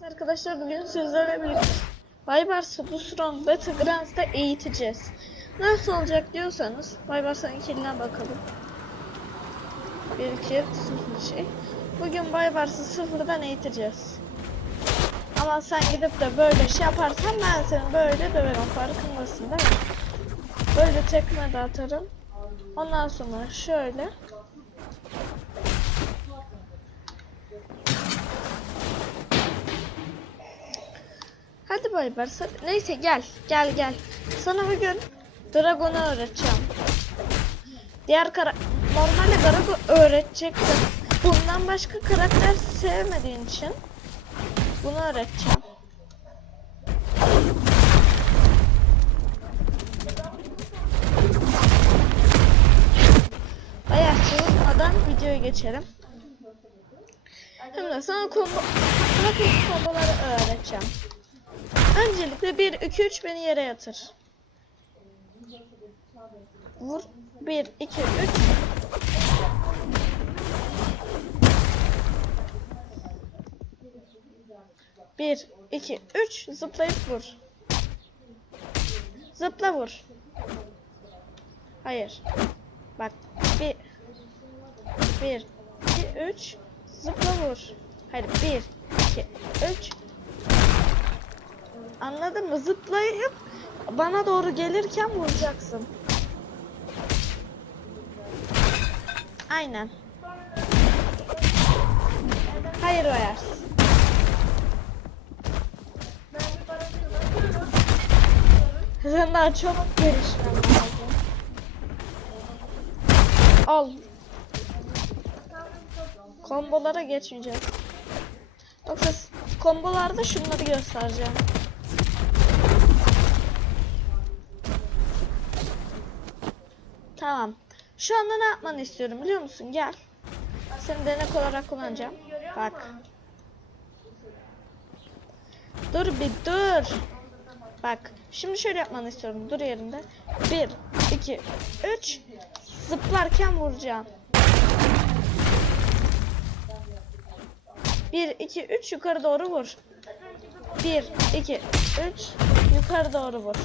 Evet arkadaşlar bugün sizlerle birlikte Baybars Strong Battlegrounds'da eğiteceğiz. Nasıl olacak diyorsanız Baybars'ın ikiline bakalım. 1 2 0 şey. Bugün Baybars'ı sıfırdan eğiteceğiz. Ama sen gidip de böyle şey yaparsan ben seni böyle döverim farkındasın değil mi? Böyle tekme de atarım. Ondan sonra şöyle Hadi hadi. Neyse gel. Gel gel. Sana bugün Dragon'u öğreteceğim. Diğer kara... Normalde Dragon öğretecektim. Bundan başka karakter sevmediğin için bunu öğreteceğim. Bayağı çalışmadan videoya geçelim. Şimdi sana combo, pratik komboları öğreteceğim. Öncelikle 1, 2, 3 beni yere yatır. Vur. 1, 2, 3. Bir, iki, üç. Zıplayıp vur. Zıpla vur. Hayır. Bak. Bir, bir, iki, üç. Zıpla vur. Hayır. Bir, iki, üç. Anladın mı? Zıplayıp bana doğru gelirken vuracaksın. Aynen. Hayır Oyars. Sen çok gelişmen lazım. Al. Kombolara geçmeyeceğiz. Yoksa kombolarda şunları göstereceğim. Tamam. Şu anda ne yapmanı istiyorum biliyor musun? Gel. Seni denek olarak kullanacağım. Bak. Dur bir dur. Bak. Şimdi şöyle yapmanı istiyorum. Dur yerinde. 1, 2, 3. Zıplarken vuracağım. 1, 2, 3 yukarı doğru vur. 1, 2, 3 yukarı doğru vur.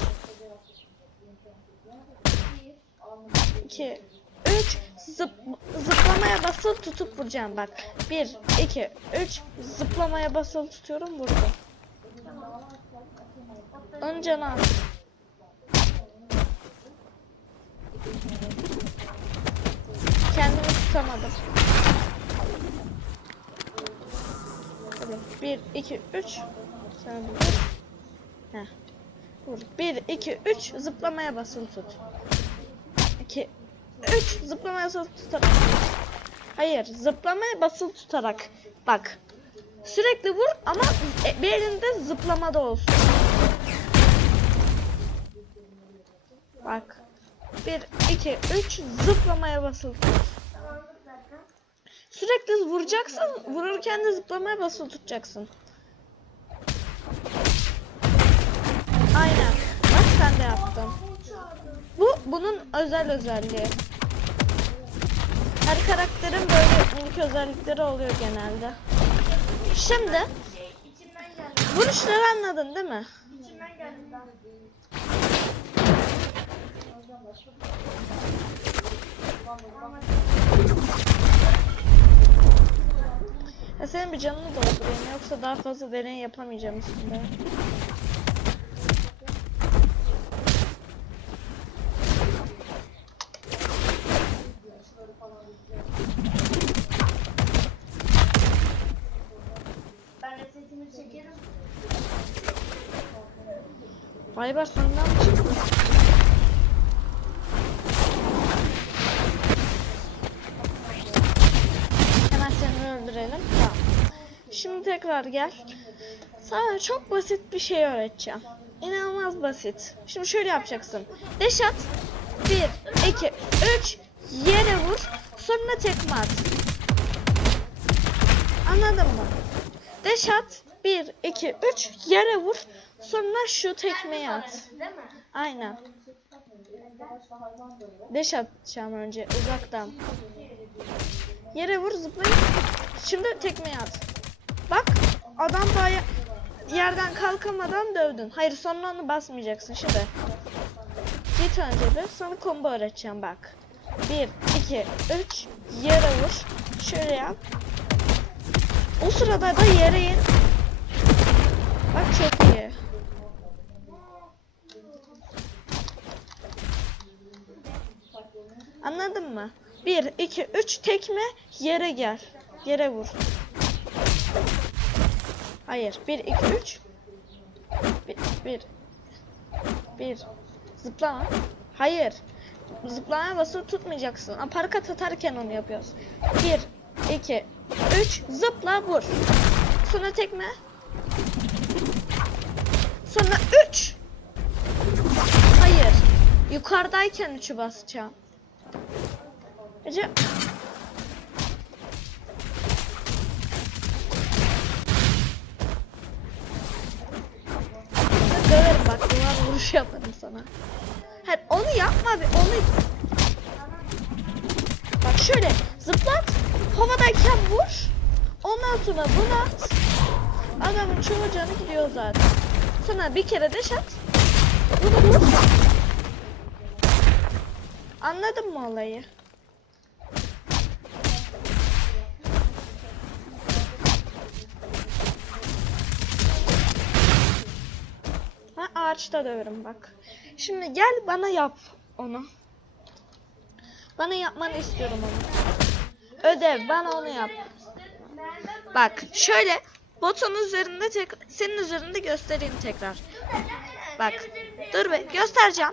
2, 3 zıp, zıplamaya basılı tutup vuracağım bak. 1, 2, 3 zıplamaya basılı tutuyorum vurdum. Ön canı. Kendimi tutamadım. Hadi 1, 2, 3 Sana bir vur. Heh. Vur. 1, 2, 3 zıplamaya basılı tut. 2, 3 zıplamaya basılı tutarak. Hayır zıplamaya basılı tutarak. Bak. Sürekli vur ama e, bir elinde zıplamada olsun. Bak. 1, 2, 3 zıplamaya basılı tut. Sürekli vuracaksın. Vururken de zıplamaya basılı tutacaksın. Aynen. Bak sen de yaptın. Bu bunun özel özelliği. Her karakterin böyle minik özellikleri oluyor genelde. Şimdi vuruşları anladın değil mi? Ya senin bir canını doldurayım yoksa daha fazla deney yapamayacağım üstünde. Ben resetimi çekerim. Baybar? Hemen seni öldürelim. Tamam. Şimdi tekrar gel. Sana çok basit bir şey öğreteceğim. İnanılmaz basit. Şimdi şöyle yapacaksın. Deş at. 1, 2, 3. Yere vur. Sonra tekme at. Anladın mı? Deş at. 1, 2, 3. Yere vur. Sonra şu tekmeyi at. Aynen. Deş atacağım önce uzaktan. Yere vur zıplayın. Şimdi tekmeyi at. Bak adam baya yerden kalkamadan dövdün. Hayır sonra onu basmayacaksın şimdi. Git önce bir sana combo öğreteceğim bak. 1, 2, 3 yere vur. Şöyle yap. O sırada da yere in. Bak çok iyi. Anladın mı? 1, 2, 3 tekme yere gel. Yere vur. Hayır. 1, 2, 3. 1, 1. 1. Zıplama. Hayır. Zıplamaya basılı tutmayacaksın. Aparkat atarken onu yapıyoruz. 1, 2, 3. Zıpla vur. Sonra tekme. Sonra 3. Hayır. Yukarıdayken 3'ü basacağım. Ece. Döverim bak duvar vuruş yaparım sana. Hayır onu yapma bir onu. Bak şöyle zıplat. Havadayken vur. Ondan sonra bunu at. Adamın çoğu canı gidiyor zaten. Sonra bir kere deş at. Bunu vur. Anladın mı olayı? Ha ağaçta döverim bak. Şimdi gel bana yap onu. Bana yapmanı istiyorum onu. Ödev bana onu yap. Bak şöyle botun üzerinde tek senin üzerinde göstereyim tekrar. Bak dur be göstereceğim.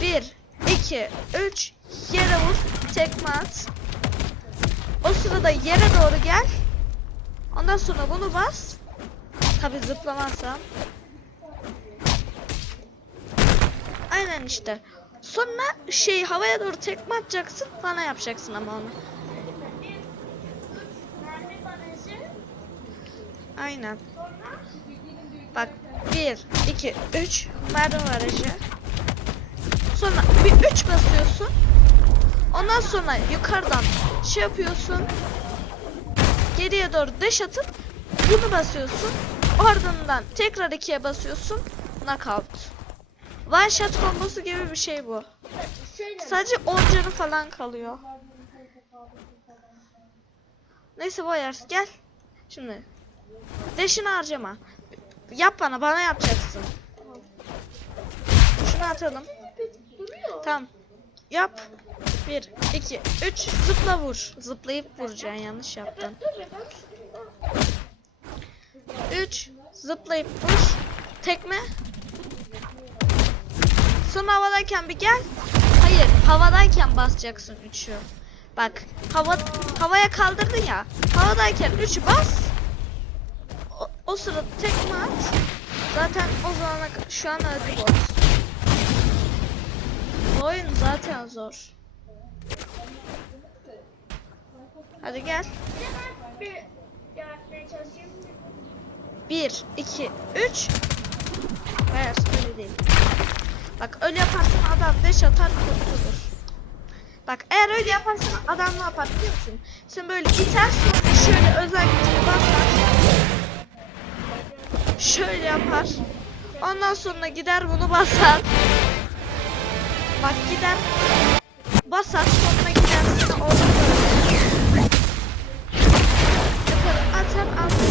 1 2 3 yere vur tekme at. O sırada yere doğru gel. Ondan sonra bunu bas. Tabi zıplamazsam. Aynen işte. Sonra şey havaya doğru tekme atacaksın. Bana yapacaksın ama onu. Aynen. Bak 1, 2, 3 mermi barajı. Sonra bir 3 basıyorsun. Ondan sonra yukarıdan şey yapıyorsun. Geriye doğru deş atıp bunu basıyorsun. Ardından tekrar 2'ye basıyorsun. Knockout. One shot kombosu gibi bir şey bu. Sadece 10 canı falan kalıyor. Neyse boyar gel. Şimdi. Deşini harcama. Yap bana bana yapacaksın. Şunu atalım. Tamam. Yap. 1, 2, 3 zıpla vur. Zıplayıp vuracaksın yanlış yaptın. Dur be bak. 3 zıplayıp vur. Tekme. Sonra havadayken bir gel. Hayır, havadayken basacaksın 3'ü. Bak, hava havaya kaldırdın ya. Havadayken 3'ü bas. O, o sırada tekme at. Zaten o zamana şu an öldü bot. Oyun zaten zor. Hadi gel. Bir de ben bir yapmaya çalışayım. 1, 2, 3. Hayır öyle değil. Bak öyle yaparsan adam deş atar kurtulur. Bak eğer öyle yaparsan adam ne yapar biliyor musun? Sen böyle iter sonra şöyle özel gücünü basar. Şöyle yapar. Ondan sonra gider bunu basar. Bak gider. Basar sonra gider sana orada atar atar.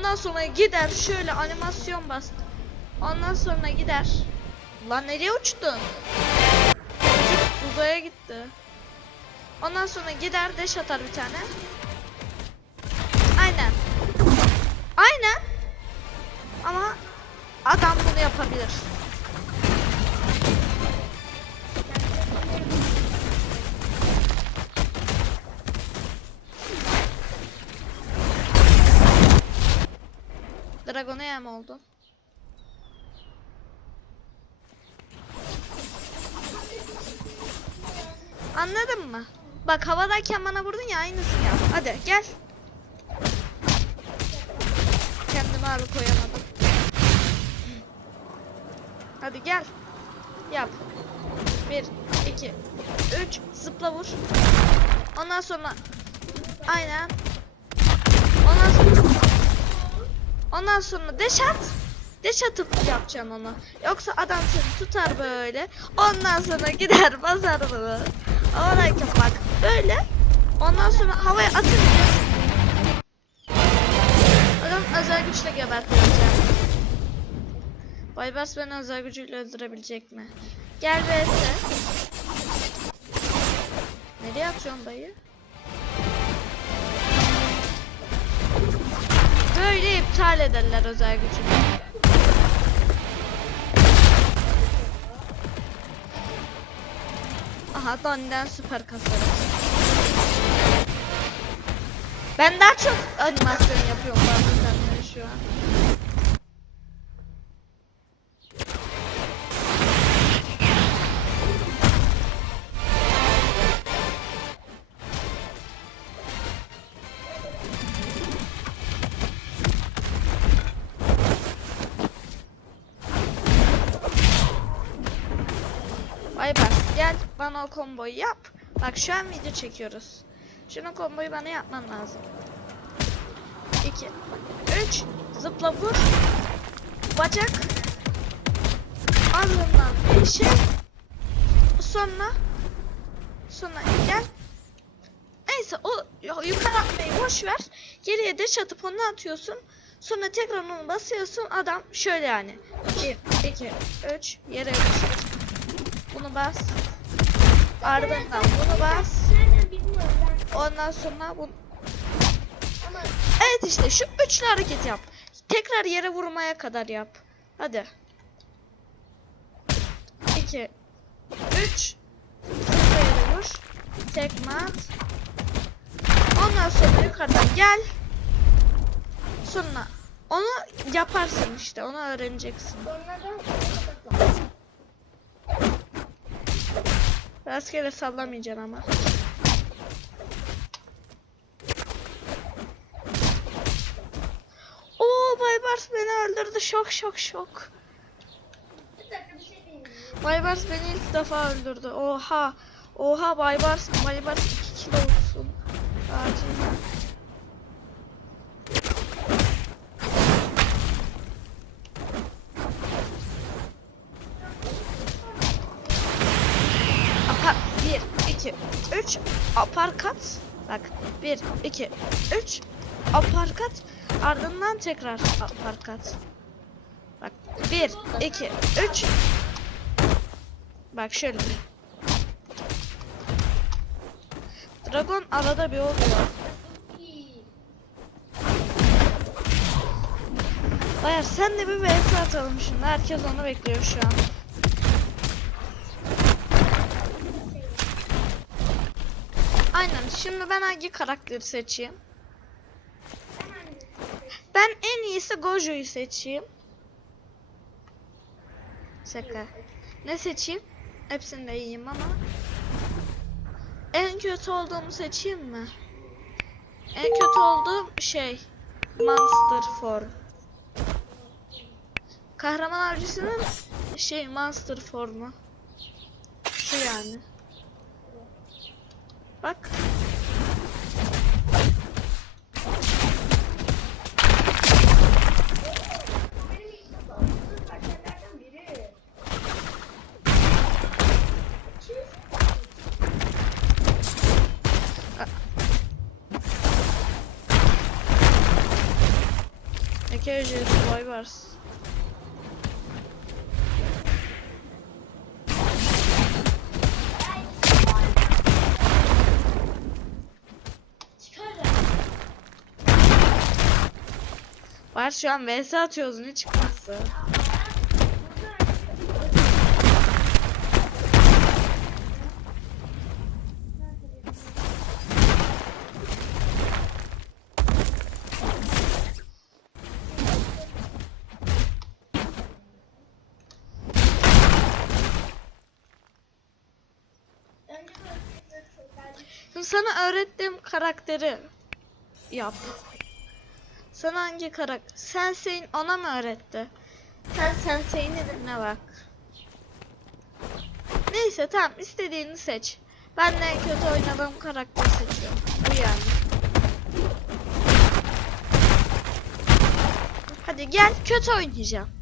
Ondan sonra gider şöyle animasyon bastı. Ondan sonra gider. Lan nereye uçtun? Çocuk uzaya gitti. Ondan sonra gider deş atar bir tane. Aynen. Aynen. Ama adam bunu yapabilir. Dragon'a yem oldu. Anladın mı? Bak havadayken bana vurdun ya aynısını yap. Hadi gel. Kendimi alıkoyamadım. Hadi gel. Yap. Bir, iki, üç. Zıpla vur. Ondan sonra aynen. Ondan sonra ondan sonra deş at. Deş atıp yapacaksın onu. Yoksa adam seni tutar böyle. Ondan sonra gider basar bunu. Oradayken bak böyle. Ondan sonra havaya atınca adam özel güçle geberteceğim. Baybars beni özel gücüyle öldürebilecek mi? Gel vs. Nereye atıyorsun dayı? Böyle iptal ederler özel gücünü. Aha Donnie'den süper kasarım. Ben daha çok animasyon yapıyorum bazen şu an. Bana o komboyu yap. Bak şu an video çekiyoruz. Şunun komboyu bana yapman lazım. 2 3 zıpla vur. Bacak. Ardından şey. Sonra sonra gel. Neyse o yukarı atmayı boş ver. Geriye deş atıp onu atıyorsun. Sonra tekrar onu basıyorsun. Adam şöyle yani. 1 2 3 yere düşür. Bunu bas. Ardından bunu bas. Ondan sonra bu Evet işte şu üçlü hareket yap. Tekrar yere vurmaya kadar yap. Hadi. 2 3 Zıpla yere vur. Tekme at. Ondan sonra yukarıdan gel. Sonra onu yaparsın işte. Onu öğreneceksin. sonradan kapatma. Rastgele sallamayacaksın ama. Oo Baybars beni öldürdü. Şok şok şok. Baybars beni ilk defa öldürdü. Oha. Oha Baybars. Baybars 2 kilo 2 3 aparkat. Bak 1 2 3 aparkat. Ardından tekrar aparkat. Bak 1 2 3 Bak şöyle. Dragon arada bir oluyor. İyi. Baya sen de bir vs atalım şimdi. Herkes onu bekliyor şu an. Aynen. Şimdi ben hangi karakteri seçeyim? Ben en iyisi Gojo'yu seçeyim. Şaka. Ne seçeyim? Hepsini de iyiyim ama. En kötü olduğumu seçeyim mi? En kötü olduğum şey Monster Form. Kahraman avcısının şey Monster Form'u. Şu yani. Bak. Çıkar Var şu an vs atıyoruz ne çıkması. Sana öğrettiğim karakteri yap. Sana hangi karakter? Sensei'in ona mı öğretti? Sen Sensei'ni dinle bak. Neyse tamam istediğini seç. Ben de kötü oynadığım karakteri seçiyorum. Bu yani. Hadi gel kötü oynayacağım.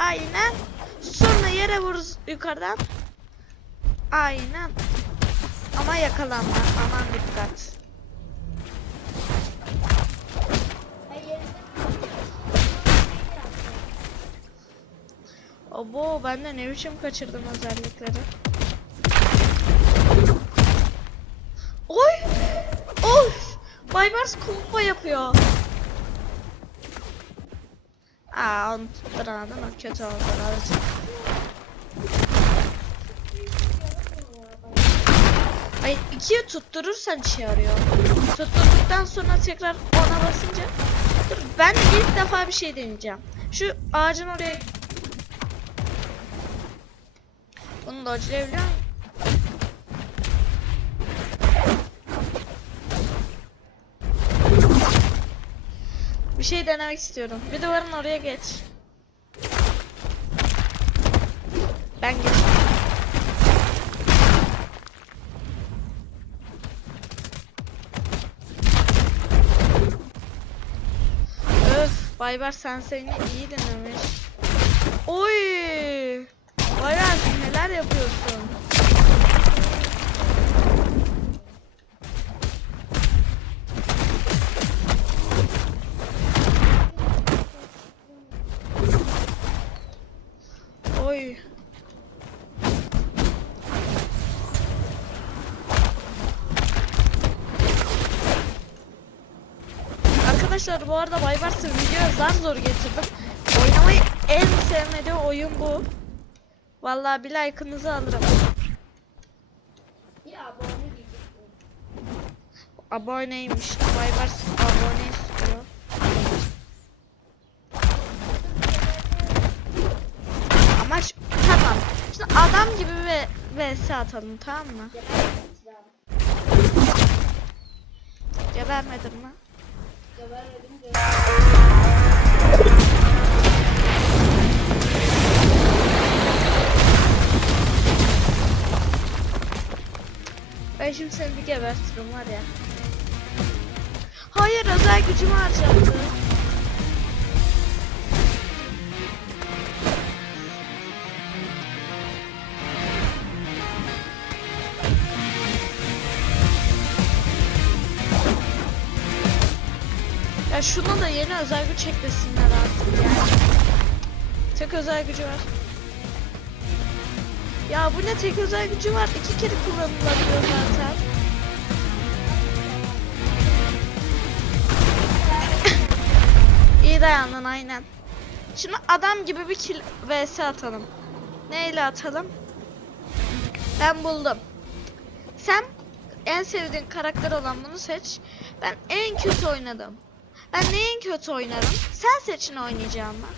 Aynen. Sonra yere vur yukarıdan. Aynen. Ama yakalanma. Aman dikkat. Abo ben de ne biçim kaçırdım özellikleri. Oy! Of! Baybars kombo yapıyor. Aa onu tutturamadın o kötü oldu evet. Ay ikiye tutturursan işe yarıyor. Tutturduktan sonra tekrar ona basınca Dur ben de ilk defa bir şey deneyeceğim. Şu ağacın oraya Bunu dodge'layabiliyor muyum? Bir şey denemek istiyorum. Bir duvarın oraya geç. Ben geç. Öf, Baybar Sensei'ni iyi denemiş. Oy! Baybar neler yapıyorsun? Bu arada Baybars'ı video zar zor getirdim. Oynamayı en sevmediğim oyun bu. Vallahi bir like'ınızı alırım. Bir abone. Aboneymiş. Baybars abone istiyor. Amaç tamam. Şimdi adam gibi ve vs atalım tamam mı? Gebermedim mi? Gebermedim. Ben şimdi seni bir gebertirim var ya. Hayır özel gücümü harcadı. Şuna da yeni özel güç eklesinler artık yani. Tek özel gücü var. Ya bu ne tek özel gücü var? İki kere kullanılabiliyor zaten. İyi dayandın aynen. Şimdi adam gibi bir kill vs atalım. Neyle atalım? Ben buldum. Sen en sevdiğin karakter olan bunu seç. Ben en kötü oynadım. Ben ne en kötü oynarım? Sen seçin oynayacağım ben.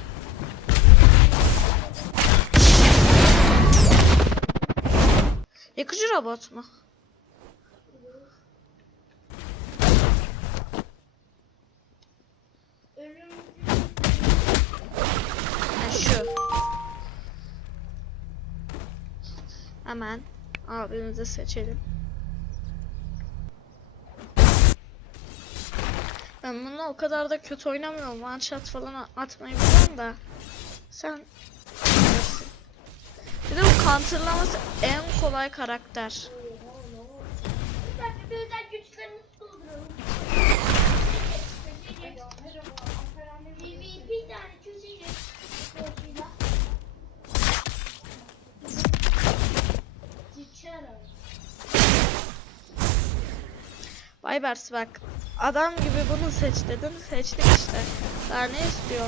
Yakıcı robot mu? Ha. Hemen abimizi seçelim. Ben bunu o kadar da kötü oynamıyorum. One shot falan atmayı biliyorum da. Sen bilirsin. Bir de bu counterlaması en kolay karakter. Baybers bak. Adam gibi bunu seç dedin. Seçtik işte. Daha ne istiyor?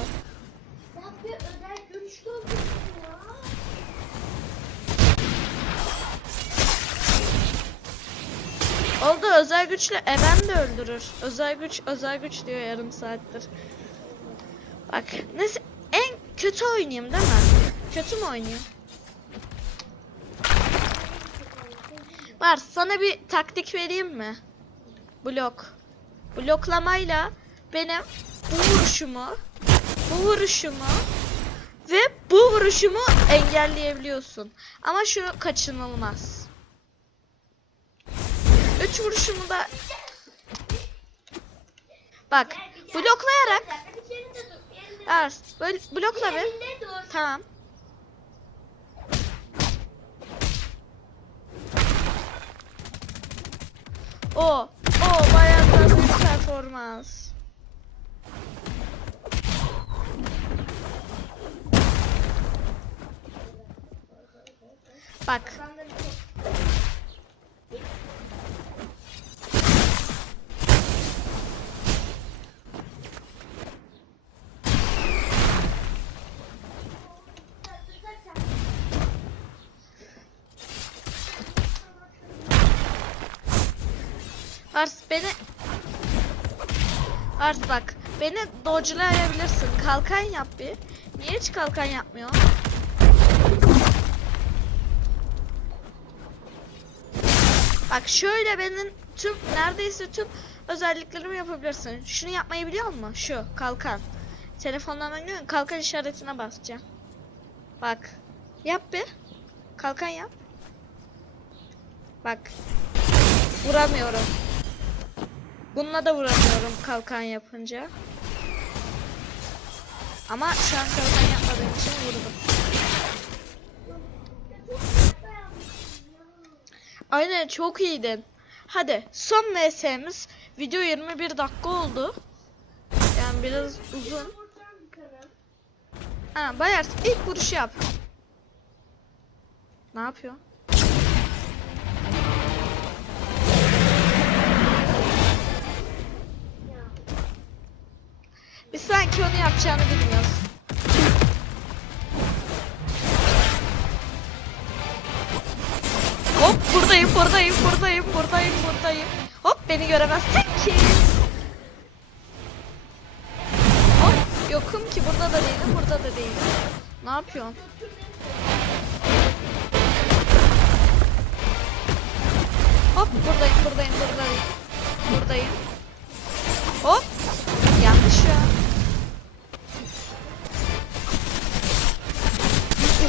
Oldu özel güçle Eben de öldürür. Özel güç özel güç diyor yarım saattir. Bak neyse en kötü oynayayım değil mi? Kötü mü oynayayım? Var sana bir taktik vereyim mi? Blok. Bloklamayla benim bu vuruşumu, bu vuruşumu ve bu vuruşumu engelleyebiliyorsun. Ama şu kaçınılmaz. Üç vuruşumu da Bak bloklayarak Ars böyle blokla bir. Tamam. O, o bayağı performans. Bak. Ars beni Ars bak beni dodge'layabilirsin. Kalkan yap bir. Niye hiç kalkan yapmıyor? Bak şöyle benim tüm neredeyse tüm özelliklerimi yapabilirsin. Şunu yapmayı biliyor musun? Şu kalkan. Telefondan oynuyorsun. Kalkan işaretine basacağım. Bak. Yap bir. Kalkan yap. Bak. Vuramıyorum. Bununla da vuramıyorum kalkan yapınca. Ama şu an kalkan yapmadığım için vurdum. Aynen çok iyiydin. Hadi son VS'miz. Video 21 dakika oldu. Yani biraz uzun. Ha Bayars ilk vuruşu yap. Ne yapıyor? Biz sanki onu yapacağını bilmiyoruz. Hop buradayım buradayım buradayım buradayım buradayım. Hop beni göremezsin ki. Hop yokum ki burada da değilim burada da değilim. Ne yapıyorsun? Hop buradayım buradayım buradayım. Buradayım. Hop yanlış ya.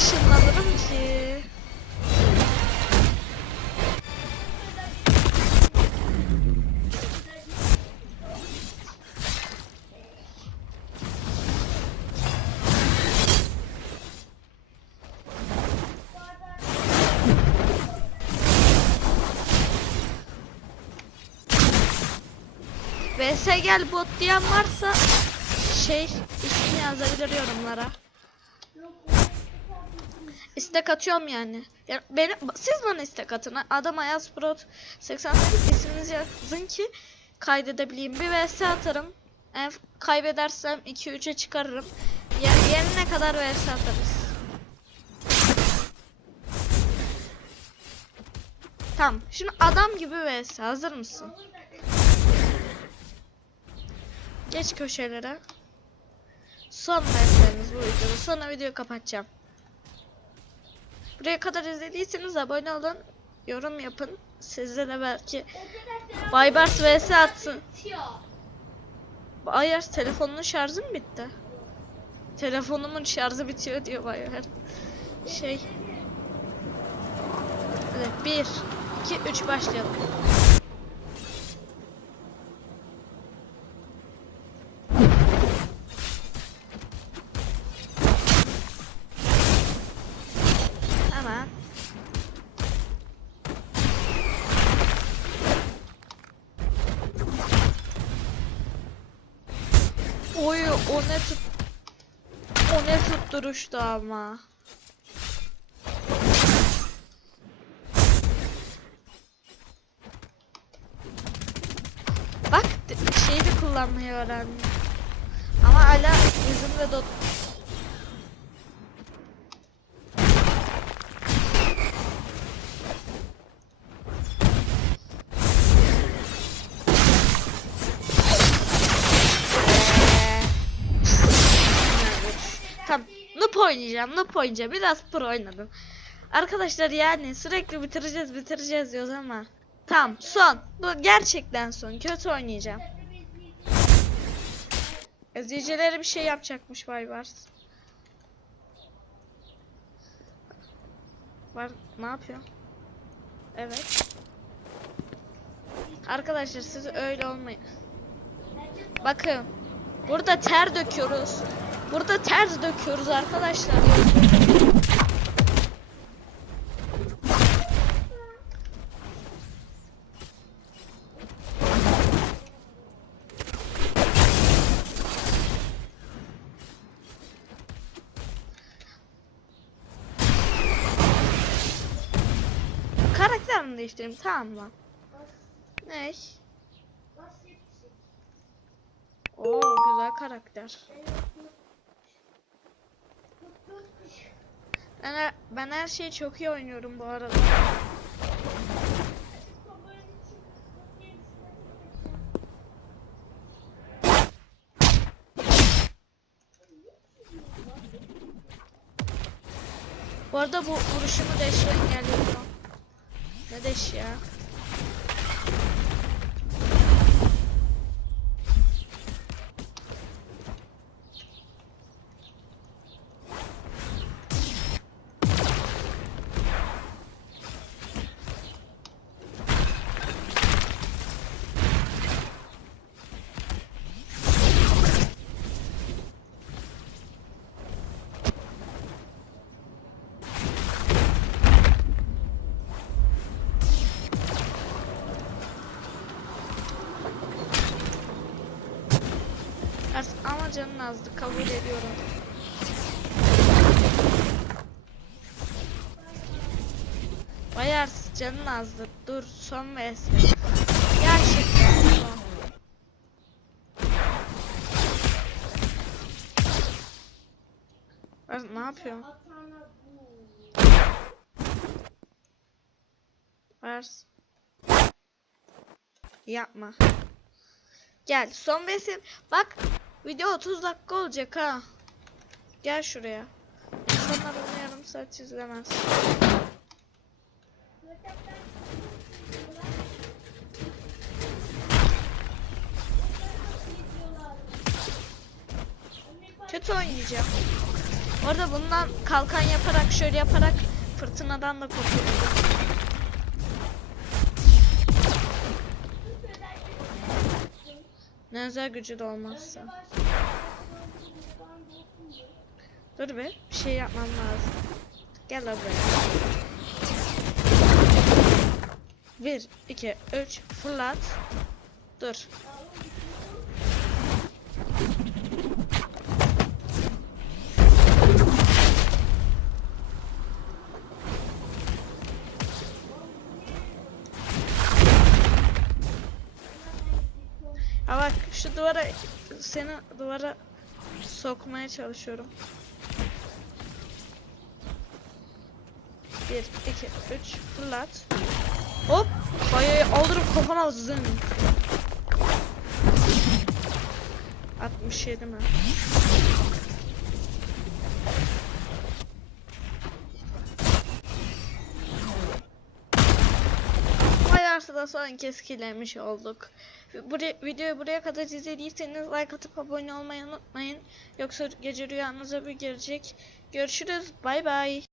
Işınlanırım ki. VS gel bot diyen varsa şey ismini yazabilir yorumlara. İstek atıyorum yani. ya beni, siz bana istek atın. Adam Ayaz Pro 88 isminizi yazın ki kaydedebileyim. Bir VS atarım. En, kaybedersem 2-3'e çıkarırım. Ya, yenine kadar VS atarız. Tamam. Şimdi adam gibi VS. Hazır mısın? Geç köşelere. Son derslerimiz bu videoda. Sonra videoyu kapatacağım. Buraya kadar izlediyseniz abone olun. Yorum yapın. Sizde de belki Baybars vs atsın. Bayars telefonunun şarjı mı bitti? Telefonumun şarjı bitiyor diyor Bayars. Şey. Evet 1 2 3 başlayalım. Tutturuştu ama. Bak şeyi de kullanmayı öğrendim. Ama hala yüzümde dot oynayacağım. Noob oynayacağım. Biraz pro oynadım. Arkadaşlar yani sürekli bitireceğiz bitireceğiz diyoruz ama. Tamam son. Bu gerçekten son. Kötü oynayacağım. Izleyicilere bir şey yapacakmış Baybars. Var ne yapıyor? Evet. Arkadaşlar siz öyle olmayın. Bakın. Burada ter döküyoruz. Burada ter döküyoruz arkadaşlar. Karakter mi değiştireyim? Tamam mı? Ne? Oo güzel karakter. Ben her, ben her şeyi çok iyi oynuyorum bu arada. Bu arada bu vuruşumu deşle engelliyor. Ne deş ya? Canın azdı kabul ediyorum. Bayars canın azdı. Dur son vs. Gerçekten son. Ers ne yapıyor? Ers. Yapma. Gel son besim. Bak video 30 dakika olacak ha. Gel şuraya. İnsanlar onu yarım saat izlemez. Kötü oynayacağım. Orada bundan kalkan yaparak şöyle yaparak fırtınadan da kurtulacağım. Ne özel gücü de olmazsa. Dur be, bir şey yapmam lazım. Gel buraya. Bir, iki, üç, fırlat. Dur. Şu duvara seni duvara sokmaya çalışıyorum. Bir, iki, üç, fırlat. Hop! Kayayı aldırıp kafana zın. 67 mi? Bayarsa da son kez kilemiş olduk. Buraya, videoyu buraya kadar izlediyseniz like atıp abone olmayı unutmayın. Yoksa gece rüyanıza bir girecek. Görüşürüz. Bay bay.